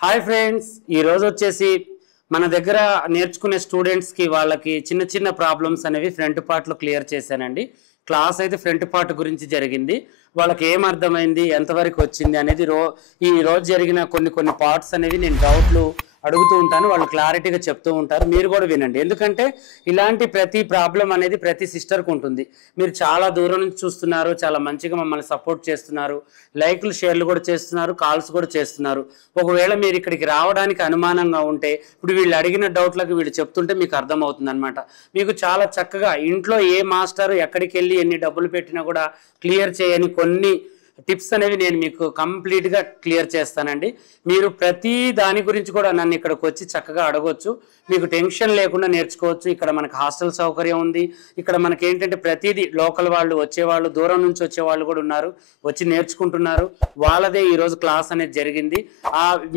Hi friends, ఈ రోజు వచ్చేసి మన దగ్గర నేర్చుకునే స్టూడెంట్స్కి వాళ్ళకి చిన్న చిన్న ప్రాబ్లమ్స్ అనేవి ఫ్రంట్ పార్ట్లో క్లియర్ చేశానండి. క్లాస్ అయితే ఫ్రంట్ పార్ట్ గురించి జరిగింది. వాళ్ళకి ఏం అర్థమైంది, ఎంతవరకు వచ్చింది అనేది ఈ రోజు జరిగిన కొన్ని పార్ట్స్ అనేవి నేను డౌట్లు అడుగుతూ ఉంటాను. వాళ్ళు క్లారిటీగా చెప్తూ ఉంటారు. మీరు కూడా వినండి, ఎందుకంటే ఇలాంటి ప్రతి ప్రాబ్లం అనేది ప్రతి సిస్టర్కి ఉంటుంది. మీరు చాలా దూరం నుంచి చూస్తున్నారు, చాలా మంచిగా మమ్మల్ని సపోర్ట్ చేస్తున్నారు, లైక్లు షేర్లు కూడా చేస్తున్నారు, కాల్స్ కూడా చేస్తున్నారు. ఒకవేళ మీరు ఇక్కడికి రావడానికి అనుమానంగా ఉంటే ఇప్పుడు వీళ్ళు అడిగిన డౌట్లకు వీళ్ళు చెప్తుంటే మీకు అర్థమవుతుంది అనమాట. మీకు చాలా చక్కగా ఇంట్లో ఏ మాస్టర్ ఎక్కడికి వెళ్ళి ఎన్ని డబ్బులు పెట్టినా కూడా క్లియర్ చేయని కొన్ని టిప్స్ అనేవి నేను మీకు కంప్లీట్గా క్లియర్ చేస్తానండి. మీరు ప్రతి దాని గురించి కూడా నన్ను ఇక్కడికి వచ్చి చక్కగా అడగవచ్చు. మీకు టెన్షన్ లేకుండా నేర్చుకోవచ్చు. ఇక్కడ మనకు హాస్టల్ సౌకర్యం ఉంది. ఇక్కడ మనకి ఏంటంటే ప్రతిదీ లోకల్ వాళ్ళు వచ్చేవాళ్ళు, దూరం నుంచి వచ్చేవాళ్ళు కూడా ఉన్నారు, వచ్చి నేర్చుకుంటున్నారు. వాళ్ళదే ఈరోజు క్లాస్ అనేది జరిగింది.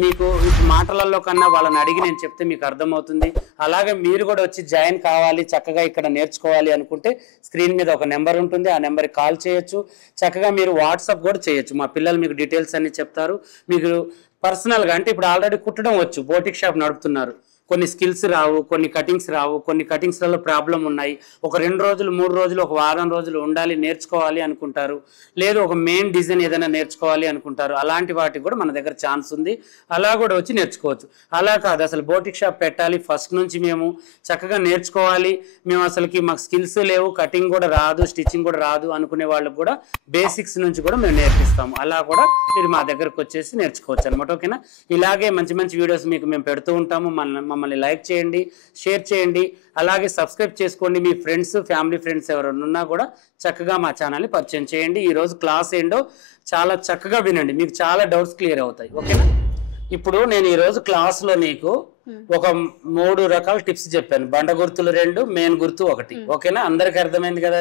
మీకు మాటలలో కన్నా వాళ్ళని అడిగి నేను చెప్తే మీకు అర్థమవుతుంది. అలాగే మీరు కూడా వచ్చి జాయిన్ కావాలి, చక్కగా ఇక్కడ నేర్చుకోవాలి అనుకుంటే స్క్రీన్ మీద ఒక నెంబర్ ఉంటుంది, ఆ నెంబర్కి కాల్ చేయొచ్చు. చక్కగా మీరు వాట్సాప్ కూడా చేయొచ్చు. మా పిల్లలు మీకు డీటెయిల్స్ అన్ని చెప్తారు. మీకు పర్సనల్గా అంటే ఇప్పుడు ఆల్రెడీ కుట్టడం వచ్చు, బోటిక్ షాప్ నడుపుతున్నారు, కొన్ని స్కిల్స్ రావు, కొన్ని కటింగ్స్ రావు, కొన్ని కటింగ్స్లలో ప్రాబ్లం ఉన్నాయి, ఒక 2 రోజులు 3 రోజులు ఒక వారం రోజులు ఉండాలి, నేర్చుకోవాలి అనుకుంటారు. లేదు ఒక మెయిన్ డిజైన్ ఏదైనా నేర్చుకోవాలి అనుకుంటారు. అలాంటి వాటికి కూడా మన దగ్గర ఛాన్స్ ఉంది. అలా కూడా వచ్చి నేర్చుకోవచ్చు. అలా కాదు అసలు బోటిక్ షాప్ పెట్టాలి, ఫస్ట్ నుంచి మేము చక్కగా నేర్చుకోవాలి, మేము అసలుకి మాకు స్కిల్స్ లేవు, కటింగ్ కూడా రాదు, స్టిచ్చింగ్ కూడా రాదు అనుకునే వాళ్ళకు కూడా బేసిక్స్ నుంచి కూడా మేము నేర్పిస్తాము. అలా కూడా మీరు మా దగ్గరకు వచ్చేసి నేర్చుకోవచ్చు అనమాట. ఓకేనా? ఇలాగే మంచి మంచి వీడియోస్ మీకు మేము పెడుతూ ఉంటాము. మమ్మల్ని లైక్ చేయండి, షేర్ చేయండి, అలాగే సబ్స్క్రైబ్ చేసుకోండి. మీ ఫ్రెండ్స్, ఫ్యామిలీ ఫ్రెండ్స్ ఎవరైనా ఉన్నా కూడా చక్కగా మా ఛానల్ని పరిచయం చేయండి. ఈరోజు క్లాస్ ఏంటో చాలా చక్కగా వినండి, మీకు చాలా డౌట్స్ క్లియర్ అవుతాయి. ఓకేనా? ఇప్పుడు నేను ఈరోజు క్లాస్లో నీకు ఒక 3 రకాల టిప్స్ చెప్పాను. బండ గుర్తులు 2, మెయిన్ గుర్తు 1. ఓకేనా? అందరికి అర్థమైంది కదా?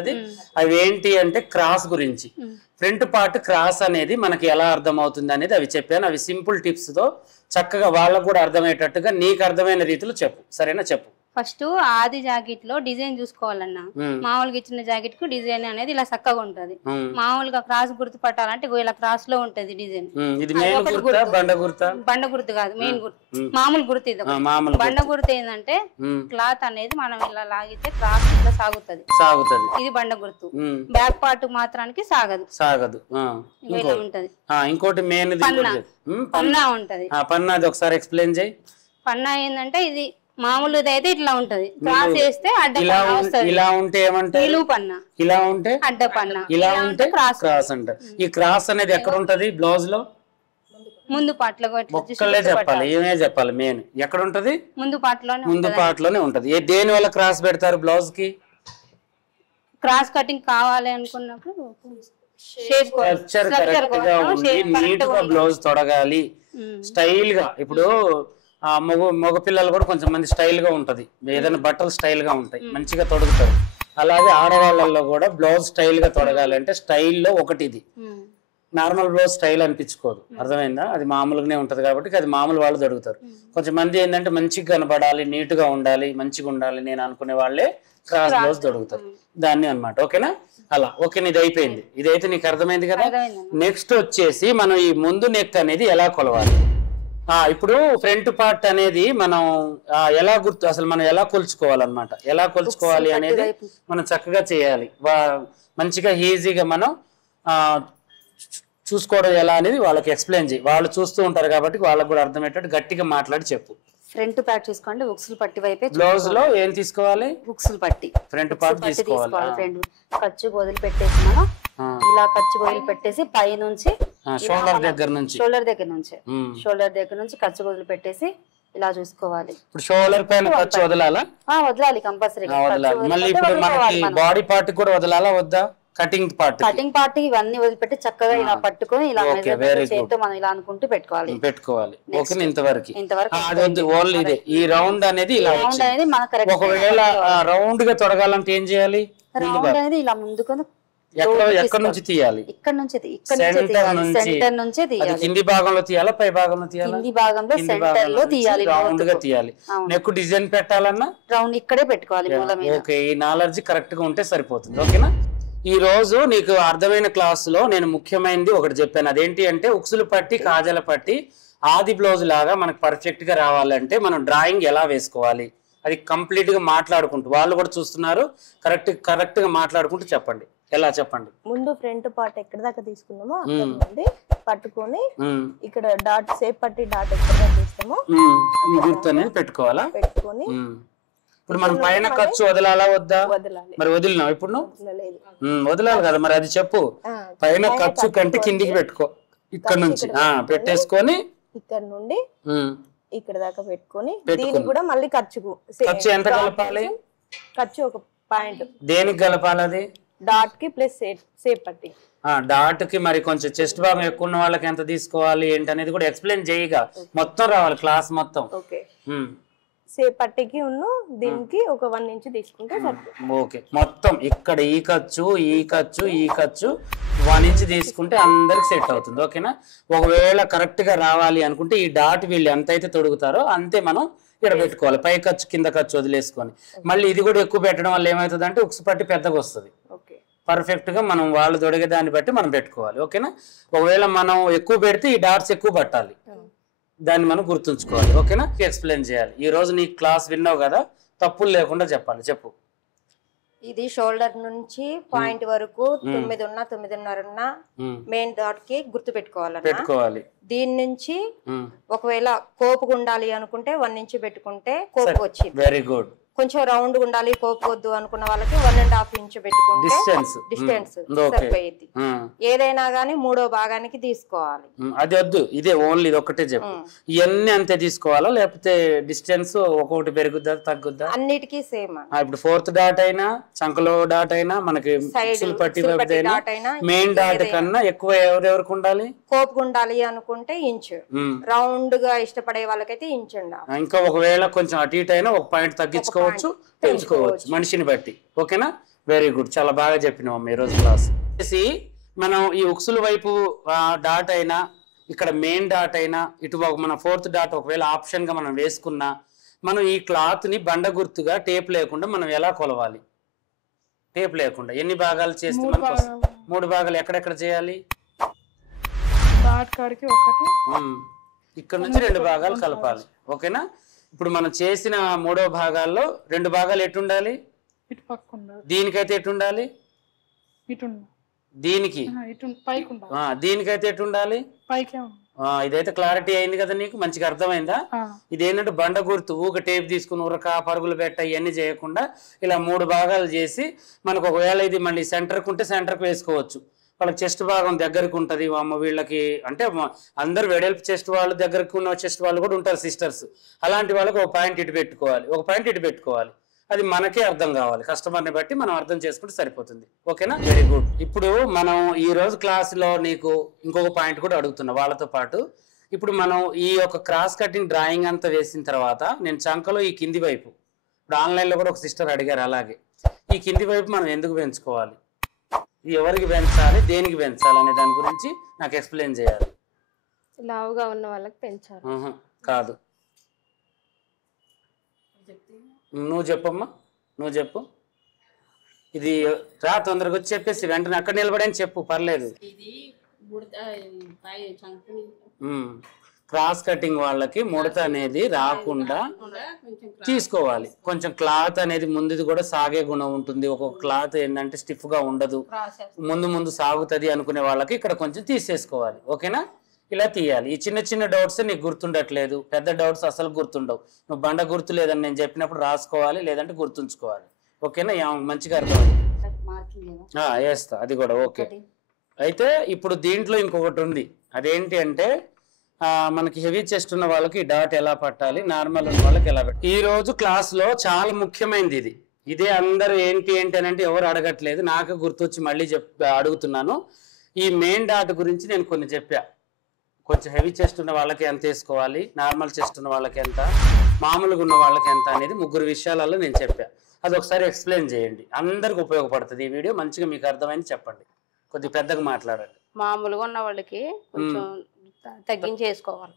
అవి ఏంటి అంటే క్రాస్ గురించి, ఫ్రంట్ పార్ట్ క్రాస్ అనేది మనకి ఎలా అర్థమవుతుంది అనేది అవి చెప్పాను. అవి సింపుల్ టిప్స్తో చక్కగా వాళ్ళకు కూడా అర్థమయ్యేటట్టుగా నీకు అర్థమైన రీతిలో చెప్పు. సరేనా? చెప్పు. ఫస్ట్ ఆది జాకెట్ లో డిజైన్ చూసుకోవాలన్నా, మామూలుగా ఇచ్చిన జాకెట్ కు డిజైన్ అనేది ఇలా చక్కగా ఉంటది. మామూలుగా క్రాస్ గుర్తు పట్టాలంటే ఇలా క్రాస్ లో ఉంటది డిజైన్. బండ గుర్తు కాదు, మెయిన్ గుర్తు, మామూలు గుర్తు. ఇది బండ గుర్తు ఏంటంటే క్లాత్ అనేది మనం ఇలా లాగితే క్రాస్ ఇట్లా సాగుతుంది. ఇది బండ గుర్తు. బ్యాక్ పార్ట్ మాత్రానికి సాగదు, ఇలా ఉంటది. ఇంకోటి మెయిన్ పన్నా ఉంటది. పన్నా అది ఒకసారి ఎక్స్ప్లెయిన్ చేయి. పన్నా ఏంటంటే ఇది మామూలుది అయితే ఇట్లా ఉంటది, క్రాస్ చేస్తే అడ్డ ఇలా ఉంటే ఏమంటే నిలువు పన్నా, ఇలా ఉంటే అడ్డ పన్నా, ఇలా ఉంటే క్రాస్ అంటారు. ఈ క్రాస్ అనేది ఎక్కడ ఉంటది బ్లౌజ్ లో? ముందు పాటలో చెప్పాలి, ఏమే చెప్పాలి. మెయిన్ ఎక్కడ ఉంటది? ముందు పాటలోనే ఉంటది. దేని వల్ల క్రాస్ పెడతారు బ్లౌజ్ కి? క్రాస్ కటింగ్ కావాలి అనుకున్నప్పుడు నీట్ గా బ్లౌజ్ తొడగాలి, స్టైల్ గా. ఇప్పుడు మగ పిల్లలు కూడా కొంచెం మంది స్టైల్ గా ఉంటది, ఏదైనా బట్టలు స్టైల్ గా ఉంటాయి, మంచిగా తొడుగుతారు. అలాగే ఆడవాళ్ళల్లో కూడా బ్లౌజ్ స్టైల్ గా తొడగాలి అంటే స్టైల్లో ఒకటి ఇది. నార్మల్ బ్లౌజ్ స్టైల్ అనిపించుకోదు, అర్థమైందా? అది మామూలుగానే ఉంటది కాబట్టి అది మామూలు వాళ్ళు తొడుగుతారు. కొంచెం మంది ఏంటంటే మంచిగా కనబడాలి, నీట్ గా ఉండాలి, మంచిగా ఉండాలి నేను అనుకునే వాళ్ళే క్రాస్ బ్లౌజ్ తొడుగుతారు, దాన్ని అన్నమాట. ఓకేనా? అలా ఓకే, ఇది అయిపోయింది. ఇదైతే నీకు అర్థమైంది కదా? నెక్స్ట్ వచ్చేసి మనం ఈ ముందు నెక్ అనేది ఎలా కొలవాలి. ఇప్పుడు ఫ్రంట్ పార్ట్ అనేది మనం ఎలా అసలు మనం ఎలా కొలుచుకోవాలన్నమాట, ఎలా కొలుచుకోవాలి అనేది మనం చక్కగా చేయాలి. మంచిగా ఈజీగా మనం చూసుకోవడం ఎలా అనేది వాళ్ళకి ఎక్స్ప్లెయిన్ చేయి. వాళ్ళు చూస్తూ ఉంటారు కాబట్టి వాళ్ళకి కూడా అర్థమయ్యేటట్టు గట్టిగా మాట్లాడి చెప్పు. ఫ్రంట్ పార్ట్ చూసుకోండి, ఉక్సులు పట్టి వైపే. బ్లౌజ్ లో ఏం తీసుకోవాలి? ఉక్సులు పట్టి, ఫ్రంట్ పార్ట్ తీసుకోవాలి. ఫ్రంట్ ఖర్చు వదిలి పెట్టేసి మనం ఇలా ఖర్చు వదిలి పెట్టేసి పై నుంచి షోల్డర్ దగ్గర నుంచి ఖర్చు వదిలి పెట్టేసి ఇలా చూసుకోవాలి. ఇప్పుడు షోల్డర్ పైన ఖర్చు వదలాలా? వదలాలి, కంపల్సరీ వదలాలి. మళ్ళీ ఇప్పుడు మనకి బాడీ పార్ట్ కూడా వదలాలా వద్దా? కటింగ్ పార్ట్ ఇవన్నీ వదిలిపెట్టి చక్కగా ఇలా పట్టుకొని ఇలా చేతితో మనం ఇలా అనుకుంటూ పెట్టుకోవాలి. ఓకే, ఇంతవరకు ఓన్లీ ఇదే. ఈ రౌండ్ అనేది ఇలా ఒకవేళ రౌండ్ గా తొడగాలంటే ఏం చేయాలి? రౌండ్ అనేది ఇలా ముందుకొని ఎక్కడ నుంచి తీయాలి? ఇక్కడ నుంచి కింది భాగంలో తీయాలా, పై భాగంలో తీయాలి? కింది భాగంలో సెంటర్ లో తీయాలి, రౌండ్ గా తీయాలి. నెక్ డిజైన్ పెట్టాలన్నా రౌండ్ ఇక్కడే పెట్టుకోవాలి. ఓకే, ఈ నాలెడ్జ్ కరెక్ట్ గా ఉంటే సరిపోతుంది. ఓకేనా? ఈ రోజు నీకు అర్థమైన క్లాసులో నేను ముఖ్యమైనది ఒకటి చెప్పాను. అదేంటి అంటే ఉక్సులు పట్టి, కాజల పట్టి ఆది బ్లౌజ్ లాగా మనకు పర్ఫెక్ట్ గా రావాలంటే మనం డ్రాయింగ్ ఎలా వేసుకోవాలి అది కంప్లీట్ గా మాట్లాడుకుంటూ వాళ్ళు కూడా చూస్తున్నారు కరెక్ట్ గా మాట్లాడుకుంటూ చెప్పండి ఎలా చెప్పండి ముందు ఫ్రంట్ పార్ట్ ఎక్కడ దాకా తీసుకున్నామో అక్కడ నుండి పట్టుకొని ఇక్కడ డాట్ సేప్ పట్టి డాట్ ఎక్కడ దాకా తీస్తామో గుర్తు అనేది పెట్టుకోవాలా పెట్టుకొని ఇప్పుడు మనం పైన ఖర్చు వదలాలా వద్దా వదలాలి మరి వదిలినావు ఇప్పుడు వదలలేదు వదలాలి కదా మరి అది చెప్పు పైన ఖర్చు కంటే కిందికి పెట్టుకో ఇక్కడ నుంచి పెట్టేసుకొని ఇక్కడ నుండి ఇక్కడ దాకా పెట్టుకొని దీనికి కూడా మళ్ళీ ఖర్చు ఎంత కలపాలి ఖర్చు ఒక పాయింట్ దేనికి కలపాలి అది డాట్ కి ప్లస్ సేప్ పట్టి డాట్ కి మరి కొంచెం చెస్ట్ భాగం ఎక్కువ ఉన్న వాళ్ళకి ఎంత తీసుకోవాలి ఏంటి అనేది కూడా ఎక్స్ప్లెయిన్ చేయగా మొత్తం రావాలి క్లాస్ మొత్తం ఓకే సేప్ పట్టికి ఉన్న దీనికి ఒక 1 ఇంచ్ తీసుకుంటే ఓకే మొత్తం ఇక్కడ ఈ ఖర్చు 1 ఇంచ్ తీసుకుంటే అందరికి సెట్ అవుతుంది ఓకేనా ఒకవేళ కరెక్ట్ గా రావాలి అనుకుంటే ఈ డాట్ వీళ్ళు ఎంత అయితే తొడుగుతారో అంతే మనం ఇక్కడ పెట్టుకోవాలి పై ఖర్చు కింద ఖర్చు వదిలేసుకొని మళ్ళీ ఇది కూడా ఎక్కువ పెట్టడం వల్ల ఏమవుతుంది అంటే ఉక్సు పట్టి పెద్దగా వస్తుంది పర్ఫెక్ట్ గా మనం వాళ్ళు తొడిగే దాన్ని బట్టి మనం పెట్టుకోవాలి ఓకేనా ఒకవేళ మనం ఎక్కువ పెడితే ఈ డాట్స్ ఎక్కువ పట్టాలి దాన్ని మనం గుర్తుంచుకోవాలి ఓకేనా ఎక్స్ప్లెయిన్ చేయాలి ఈ రోజు నీ క్లాస్ విన్నావు కదా తప్పులు లేకుండా చెప్పాలి చెప్పు ఇది షోల్డర్ నుంచి పాయింట్ వరకు 9 ఉన్న 9.5 ఉన్న మెయిన్ డాట్ కి గుర్తు పెట్టుకోవాలి దీని నుంచి ఒకవేళ కోపు ఉండాలి అనుకుంటే 1 ఇంచ్ పెట్టుకుంటే కోపు వచ్చింది వెరీ గుడ్ కొంచెం రౌండ్ ఉండాలి కోపు వద్దు అనుకున్న వాళ్ళకి 1.5 ఇంచ్ పెట్టుకుంటే డిస్టెన్స్ సరిపోయింది ఏదైనా గానీ 3వ భాగానికి తీసుకోవాలి అది వద్దు ఇదే ఓన్లీ ఇది ఒకటే చెప్పు ఇవన్నీ అంతే తీసుకోవాలా లేకపోతే డిస్టెన్స్ ఒక్కొక్కటి పెరుగుద్దా తగ్గుద్దా అన్నిటికీ సేమ్ ఇప్పుడు 4th డాట్ అయినా చంకలో డాట్ అయినా మనకి పట్టి మెయిన్ డాట్ కన్నా ఎక్కువ ఎవరెవరికి ఉండాలి కోపు ఉండాలి అనుకుంటే ఇంచ్ రౌండ్ గా ఇష్టపడే వాళ్ళకైతే ఇంచ్ ఉండాలి ఇంకా ఒకవేళ కొంచెం అటు ఇటు అయినా ఒక పాయింట్ తగ్గించుకోవచ్చు పెంచుకోవచ్చు మనిషిని బట్టి ఓకేనా వెరీ గుడ్ చాలా బాగా చెప్పినాం ఈ రోజు క్లాస్ మనం ఈ ఉక్సుల వైపు డాట్ అయినా ఇక్కడ మెయిన్ డాట్ అయినా ఇటు మన 4th డాట్ ఒకవేళ ఆప్షన్ గా మనం వేసుకున్నా మనం ఈ క్లాత్ ని బండ గుర్తుగా టేప్ లేకుండా మనం ఎలా కొలవాలి టేప్ లేకుండా ఎన్ని భాగాలు చేస్తే మనకు 3 భాగాలు ఎక్కడెక్కడ చేయాలి ఇక్కడ నుంచి 2 భాగాలు కలపాలి ఓకేనా ఇప్పుడు మనం చేసిన 3వ భాగాల్లో 2 భాగాలు ఎట్టుండాలి దీనికైతే ఎట్టుండాలి దీనికి దీనికైతే ఎట్టుండాలి ఇదైతే క్లారిటీ అయింది కదా నీకు మంచిగా అర్థమైందా ఇదేంటంటే బండ గుర్తు ఊక టేప్ తీసుకుని ఉరక పరుగులు పెట్ట ఇవన్నీ చేయకుండా ఇలా 3 భాగాలు చేసి మనకు ఒకవేళ ఇది మళ్ళీ సెంటర్కి ఉంటే సెంటర్కి వేసుకోవచ్చు వాళ్ళకి చెస్ట్ భాగం దగ్గరకు ఉంటుంది వీళ్ళకి అంటే అందరు వెడల్పు చెస్ట్ వాళ్ళు దగ్గరకు ఉన్న చెస్ట్ వాళ్ళు కూడా ఉంటారు సిస్టర్స్ అలాంటి వాళ్ళకి ఒక పాయింట్ ఇటు పెట్టుకోవాలి ఒక పాయింట్ ఇటు పెట్టుకోవాలి అది మనకే అర్థం కావాలి కస్టమర్ని బట్టి మనం అర్థం చేసుకుంటే సరిపోతుంది ఓకేనా వెరీ గుడ్ ఇప్పుడు మనం ఈ రోజు క్లాస్లో నీకు ఇంకొక పాయింట్ కూడా అడుగుతున్నా వాళ్ళతో పాటు ఇప్పుడు మనం ఈ యొక్క క్రాస్ కటింగ్ డ్రాయింగ్ అంతా వేసిన తర్వాత నేను చంకలో ఈ కింది వైపు ఇప్పుడు ఆన్లైన్లో కూడా ఒక సిస్టర్ అడిగారు అలాగే ఈ కింది వైపు మనం ఎందుకు పెంచుకోవాలి ఎవరికి పెంచాలి దేనికి పెంచాలి అనే దాని గురించి నాకు ఎక్స్ప్లెయిన్ చేయాలి లావుగా ఉన్న వాళ్ళకి పెంచాలి కాదు నువ్వు చెప్పమ్మా నువ్వు చెప్పు ఇది రా తొందరగా వచ్చి చెప్పేసి వెంటనే అక్కడ నిలబడని చెప్పు పర్లేదు క్రాస్ కటింగ్ వాళ్ళకి ముడత అనేది రాకుండా తీసుకోవాలి కొంచెం క్లాత్ అనేది ముందుది కూడా సాగే గుణం ఉంటుంది ఒక్కొక్క క్లాత్ ఏంటంటే స్టిఫ్ గా ఉండదు ముందు సాగుతుంది అనుకునే వాళ్ళకి ఇక్కడ కొంచెం తీసేసుకోవాలి ఓకేనా ఇలా తీయాలి ఈ చిన్న చిన్న డౌట్స్ నీకు గుర్తుండట్లేదు పెద్ద డౌట్స్ అసలు గుర్తుండవు నువ్వు బండ గుర్తు లేదని నేను చెప్పినప్పుడు రాసుకోవాలి లేదంటే గుర్తుంచుకోవాలి ఓకేనా మంచిగా అర్థమైంది వేస్తా అది కూడా ఓకే అయితే ఇప్పుడు దీంట్లో ఇంకొకటి ఉంది అదేంటి అంటే మనకి హెవీ చెస్ట్ ఉన్న వాళ్ళకి డాట్ ఎలా పట్టాలి నార్మల్ ఉన్న వాళ్ళకి ఎలా పెట్టాలి ఈ రోజు క్లాస్ లో చాలా ముఖ్యమైనది ఇదే అందరూ ఏంటి అని అంటే ఎవరు అడగట్లేదు నాకు గుర్తొచ్చి మళ్ళీ అడుగుతున్నాను ఈ మెయిన్ డాట్ గురించి నేను కొన్ని చెప్పా కొంచెం హెవీ చెస్ట్ ఉన్న వాళ్ళకి ఎంత వేసుకోవాలి నార్మల్ చెస్ట్ ఉన్న వాళ్ళకి ఎంత మామూలుగా ఉన్న వాళ్ళకి ఎంత అనేది 3 విషయాలలో నేను చెప్పా అది ఒకసారి ఎక్స్ప్లెయిన్ చేయండి అందరికి ఉపయోగపడుతుంది ఈ వీడియో మంచిగా మీకు అర్థమైంది చెప్పండి కొద్దిగా పెద్దగా మాట్లాడండి మామూలుగా ఉన్న వాళ్ళకి కొంచెం తగ్గించి వేసుకోవాలి.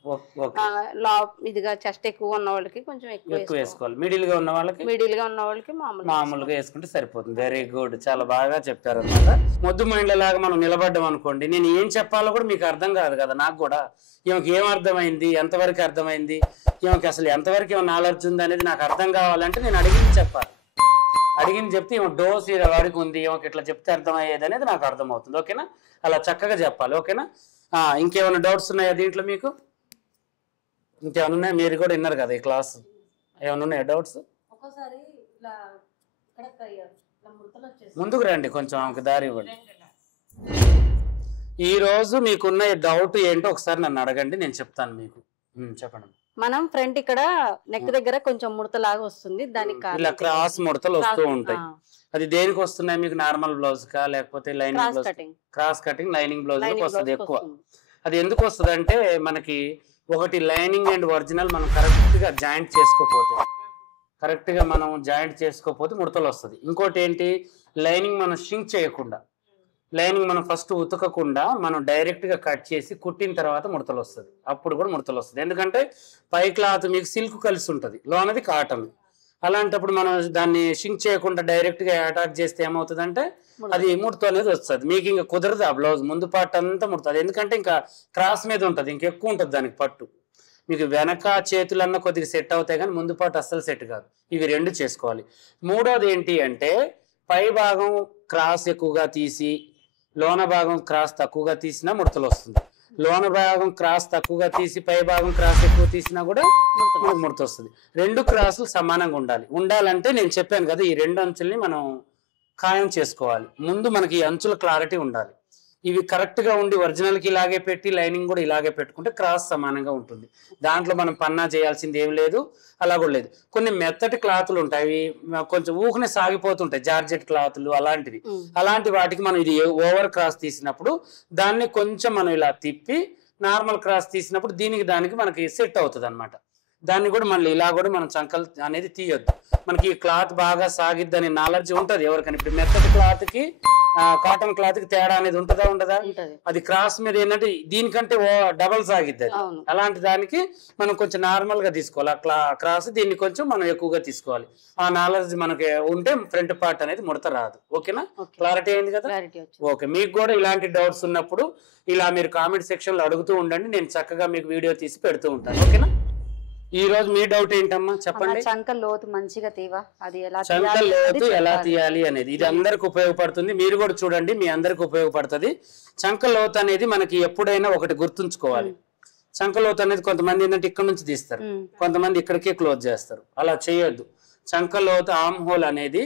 ఇదిగా చెస్ట్ ఎక్కువ ఉన్న వాళ్ళకి కొంచెం ఎక్కువ వేసుకోవాలి, మిడిల్ గా ఉన్న వాళ్ళకి మామూలుగా వేసుకుంటే సరిపోతుంది. వెరీ గుడ్, చాలా బాగా చెప్పారు అన్నమాట. మొద్దు మైండ్లలాగా మనం నిలబడ్డాం అనుకోండి, నేను ఏం చెప్పాలో కూడా మీకు అర్థం కాదు కదా. నాకు కూడా ఈమెకి ఏం అర్థమైంది, ఎంతవరకు అర్థమైంది, ఈమెకి అసలు ఎంతవరకు ఏమైనా నాలెడ్జ్ ఉంది అనేది నాకు అర్థం కావాలంటే నేను అడిగింది చెప్పాలి. అడిగింది చెప్తే ఈమె డోస్ వాడికి ఉంది, ఈమెకి ఇట్లా చెప్తే అర్థమయ్యేది అనేది నాకు అర్థమవుతుంది. ఓకేనా, అలా చక్కగా చెప్పాలి. ఓకేనా, ఇంకేమైనా డౌట్స్ ఉన్నాయా దీంట్లో మీకు? ఇంకేమైనా ఉన్నాయా? మీరు కూడా విన్నారు కదా ఈ క్లాస్, ఏమైనా ఉన్నాయా డౌట్స్? ముందుకు రండి, కొంచెం ఆమెకు దారి ఇవ్వండి. ఈ రోజు మీకున్న డౌట్ ఏంటో ఒకసారి నన్ను అడగండి, నేను చెప్తాను మీకు. చెప్పండి. మనం ఫ్రంట్ ఇక్కడ నెక్ దగ్గర కొంచెం ముడతలాగా వస్తుంది, దానికి ఇలా క్రాస్ ముడతలు వస్తూ ఉంటాయి. అది దేనికి వస్తున్నాయి మీకు? నార్మల్ బ్లౌజ్ కా లేకపోతే lining blouse? Cross cutting lining blouse వస్తుంది ఎక్కువ. అది ఎందుకు వస్తుంది అంటే మనకి ఒకటి లైనింగ్ అండ్ ఒరిజినల్ మనం కరెక్ట్ గా జాయింట్ చేసుకోకపోతే ముడతలు వస్తుంది. ఇంకోటి ఏంటి, లైనింగ్ మనం షింక్ చేయకుండా, లైనింగ్ మనం ఫస్ట్ ఉతకకుండా మనం డైరెక్ట్ గా కట్ చేసి కుట్టిన తర్వాత ముడతలు వస్తుంది. అప్పుడు కూడా ముడతలు వస్తుంది. ఎందుకంటే పై క్లాత్ మీకు సిల్క్ కలిసి ఉంటుంది, లోనది కాటన్. అలాంటప్పుడు మనం దాన్ని షింక్ చేయకుండా డైరెక్ట్ గా అటాచ్ చేస్తే ఏమవుతుందంటే అది ముడత అనేది వస్తుంది. మీకు ఇంకా కుదరదు ఆ బ్లౌజ్, ముందు పార్ట్ అంతా ముడుతుంది. ఎందుకంటే ఇంకా క్రాస్ మీద ఉంటుంది, ఇంకెక్కువ ఉంటుంది దానికి పట్టు. మీకు వెనక చేతులన్నా కొద్దిగా సెట్ అవుతాయి కానీ ముందు పార్ట్ అస్సలు సెట్ కాదు. ఇవి రెండు చేసుకోవాలి. మూడోది ఏంటి అంటే పై భాగం క్రాస్ ఎక్కువగా తీసి లోన భాగం క్రాస్ తక్కువగా తీసినా ముడతలు వస్తుంది. లోన భాగం క్రాస్ తక్కువగా తీసి పై భాగం క్రాస్ ఎక్కువ తీసినా కూడా ముడత వస్తుంది. రెండు క్రాసులు సమానంగా ఉండాలంటే నేను చెప్పాను కదా, ఈ రెండు అంచుల్ని మనం ఖాయం చేసుకోవాలి. ముందు మనకి ఈ అంచుల క్లారిటీ ఉండాలి. ఇవి కరెక్ట్ గా ఉండి ఒరిజినల్కి ఇలాగే పెట్టి లైనింగ్ కూడా ఇలాగే పెట్టుకుంటే క్రాస్ సమానంగా ఉంటుంది. దాంట్లో మనం పన్నా చేయాల్సింది ఏం లేదు, అలా కూడా లేదు. కొన్ని మెత్తటి క్లాతులు ఉంటాయి, అవి కొంచెం ఊహనే సాగిపోతుంటాయి, జార్జెట్ క్లాతులు అలాంటివి. అలాంటి వాటికి మనం ఇది ఓవర్ క్రాస్ తీసినప్పుడు దాన్ని కొంచెం మనం ఇలా తిప్పి నార్మల్ క్రాస్ తీసినప్పుడు దానికి మనకి సెట్ అవుతుంది అనమాట. దాన్ని కూడా మళ్ళీ ఇలా కూడా మనం చంకలు అనేది తీయొద్దు. మనకి ఈ క్లాత్ బాగా సాగిద్దని నాలెడ్జ్ ఉంటుంది ఎవరికైనా. ఇప్పుడు మెత్తటి క్లాత్ కి కాటన్ క్లాత్ కి తేడా అనేది ఉండదా? అది క్రాస్ మీద ఏంటంటే దీనికంటే డబల్ సాగిద్ది అది. అలాంటి దానికి మనం కొంచెం నార్మల్ గా తీసుకోవాలి. క్రాస్ దీన్ని కొంచెం మనం ఎక్కువగా తీసుకోవాలి. ఆ నాలెడ్జ్ మనకి ఉంటే ఫ్రంట్ పార్ట్ అనేది ముడత రాదు. ఓకేనా, క్లారిటీ అయింది కదా? ఓకే, మీకు కూడా ఇలాంటి డౌట్స్ ఉన్నప్పుడు ఇలా మీరు కామెంట్ సెక్షన్ లో అడుగుతూ ఉండండి, నేను చక్కగా మీకు వీడియో తీసి పెడుతూ ఉంటాను. ఓకేనా, ఈ రోజు మీ డౌట్ ఏంటమ్మా చెప్పండి. చంక లోతు మంచిగా తీవా, అది చంక లోతు ఎలా తీయాలి అనేది ఇది అందరికి ఉపయోగపడుతుంది. మీరు కూడా చూడండి, మీ అందరికి ఉపయోగపడుతుంది. చంక లోతు అనేది మనకి ఎప్పుడైనా ఒకటి గుర్తుంచుకోవాలి. చంక లోతు అనేది కొంతమంది ఏంటంటే ఇక్కడ నుంచి తీస్తారు, కొంతమంది ఇక్కడికే క్లోజ్ చేస్తారు. అలా చేయొద్దు. చంక లోతు ఆమ్ హోల్ అనేది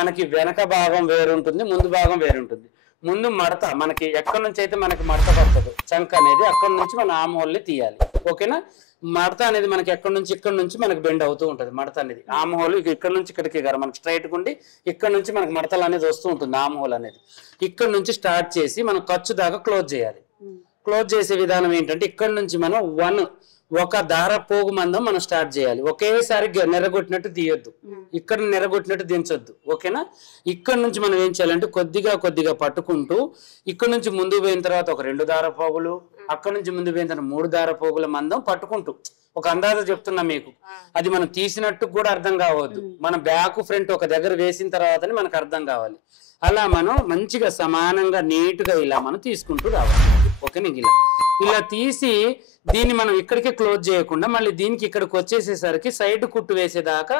మనకి వెనక భాగం వేరుంటుంది, ముందు భాగం వేరుంటుంది. ముందు మడత మనకి ఎక్కడి నుంచి అయితే మనకి మడత పడుతుంది చంక అనేది, అక్కడి నుంచి మన ఆమ్ హోల్ ని తీయాలి. ఓకేనా, మడత అనేది మనకి ఎక్కడి నుంచి ఇక్కడ నుంచి మనకి బెండ్ అవుతూ ఉంటుంది. మడత అనేది ఆమ్ హోల్ ఇక్కడ నుంచి ఇక్కడికి కదా మనకి స్ట్రైట్ ఉండి ఇక్కడ నుంచి మనకి మడతలు అనేది వస్తూ ఉంటుంది. ఆమ్ హోల్ అనేది ఇక్కడ నుంచి స్టార్ట్ చేసి మనం ఖర్చు దాకా క్లోజ్ చేయాలి. క్లోజ్ చేసే విధానం ఏంటంటే ఇక్కడ నుంచి మనం ఒక దార పోగు మందం మనం స్టార్ట్ చేయాలి. ఒకేసారి నెరగొట్టినట్టు తీయొద్దు, ఇక్కడ నెరగొట్టినట్టు దించొద్దు. ఓకేనా, ఇక్కడ నుంచి మనం ఏం చేయాలంటే కొద్దిగా పట్టుకుంటూ ఇక్కడ నుంచి ముందు పోయిన తర్వాత ఒక 2 దార పోగులు, అక్కడ నుంచి ముందు పోయిన తర్వాత 3 దార పోగుల మందం పట్టుకుంటూ ఒక అందాజ చెప్తున్నా మీకు. అది మనం తీసినట్టు కూడా అర్థం కావద్దు, మన బ్యాక్ ఫ్రంట్ ఒక దగ్గర వేసిన తర్వాతనే మనకు అర్థం కావాలి. అలా మనం మంచిగా సమానంగా నీట్గా ఇలా మనం తీసుకుంటూ రావాలి. ఓకేనా, ఇలా తీసి దీన్ని మనం ఇక్కడికే క్లోజ్ చేయకుండా మళ్ళీ దీనికి ఇక్కడికి వచ్చేసేసరికి సైడ్ కుట్టు వేసేదాకా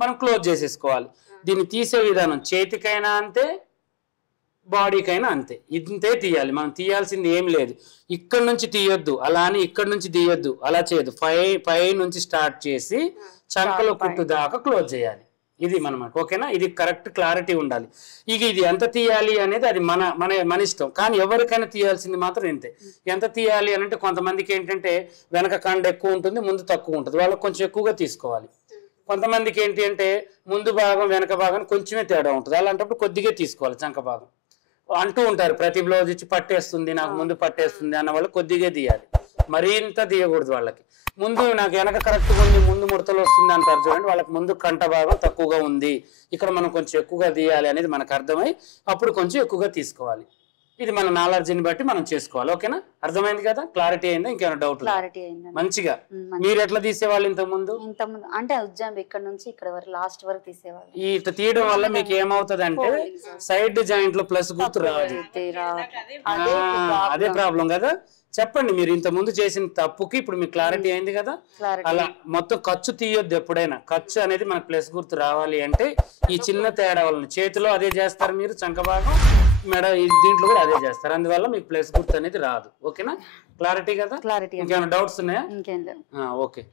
మనం క్లోజ్ చేసేసుకోవాలి. దీన్ని తీసే విధానం చేతికైనా అంతే, బాడీకైనా అంతే, ఇంతే తీయాలి. మనం తీయాల్సింది ఏం లేదు. ఇక్కడ నుంచి తీయొద్దు, అలా అని ఇక్కడ నుంచి తీయొద్దు, అలా చేయొద్దు. పై నుంచి స్టార్ట్ చేసి చంకలో కుట్టు దాకా క్లోజ్ చేయాలి. ఇది మనకు ఓకేనా, ఇది కరెక్ట్ క్లారిటీ ఉండాలి. ఇది ఎంత తీయాలి అనేది అది మన ఇష్టం. కానీ ఎవరికైనా తీయాల్సింది మాత్రం ఇంతే. ఎంత తీయాలి అని అంటే కొంతమందికి ఏంటంటే వెనక కండ ఎక్కువ ఉంటుంది, ముందు తక్కువ ఉంటుంది, వాళ్ళకి కొంచెం ఎక్కువగా తీసుకోవాలి. కొంతమందికి ఏంటి అంటే ముందు భాగం వెనక భాగం కొంచెమే తేడా ఉంటుంది, అలాంటప్పుడు కొద్దిగా తీసుకోవాలి. చంక భాగం అంటూ ఉంటారు, ప్రతి బ్లౌజ్ ఇచ్చి పట్టేస్తుంది నాకు ముందు పట్టేస్తుంది అన్న వాళ్ళు కొద్దిగా తీయాలి, మరింత తీయకూడదు. వాళ్ళకి ముందు నాకు వెనక కరెక్ట్గా ఉంది ముందు ముడతలు వస్తుంది అంటారు చూడండి, వాళ్ళకి ముందు కంట భాగం తక్కువగా ఉంది, ఇక్కడ మనం కొంచెం ఎక్కువగా తీయాలి అనేది మనకు అర్థమై అప్పుడు కొంచెం ఎక్కువగా తీసుకోవాలి. ఇది మన నాలెడ్జ్ని బట్టి మనం చేసుకోవాలి. ఓకేనా? అర్థమైంది కదా? క్లారిటీ అయిందా? ఇంకేమైనా డౌట్? క్లారిటీ అయింది మంచిగా. మీరు ఎట్లా తీసేవాళ్ళు ఇంతకు ముందు? అంటే ఉజ్జాంబి ఇక్కడ నుంచి ఇక్కడ వరకు లాస్ట్ వరకు తీసేవాళ్ళు. ఇట్లా తీయడం వల్ల మీకు ఏమవుతుంది అంటే సైడ్ జాయింట్ లో ప్లస్ గుర్తు రాదు. అదే ప్రాబ్లం కదా. చెప్పండి, మీరు ఇంత ముందు చేసిన తప్పుకి ఇప్పుడు మీకు క్లారిటీ అయింది కదా. అలా మొత్తం ఖర్చు తీయొద్దు ఎప్పుడైనా. ఖర్చు అనేది మనకు ప్లస్ గుర్తు రావాలి అంటే ఈ చిన్న తేడా వల్ల చేతిలో అదే చేస్తారు మీరు, చంక భాగం మెడ దీంట్లో కూడా అదే చేస్తారు, అందువల్ల మీకు ప్లస్ గుర్తు అనేది రాదు. ఓకేనా? క్లారిటీ కదా? క్లారిటీ. ఇంకేమైనా డౌట్స్ ఉన్నాయా? ఇంకేం లేదు. ఓకే.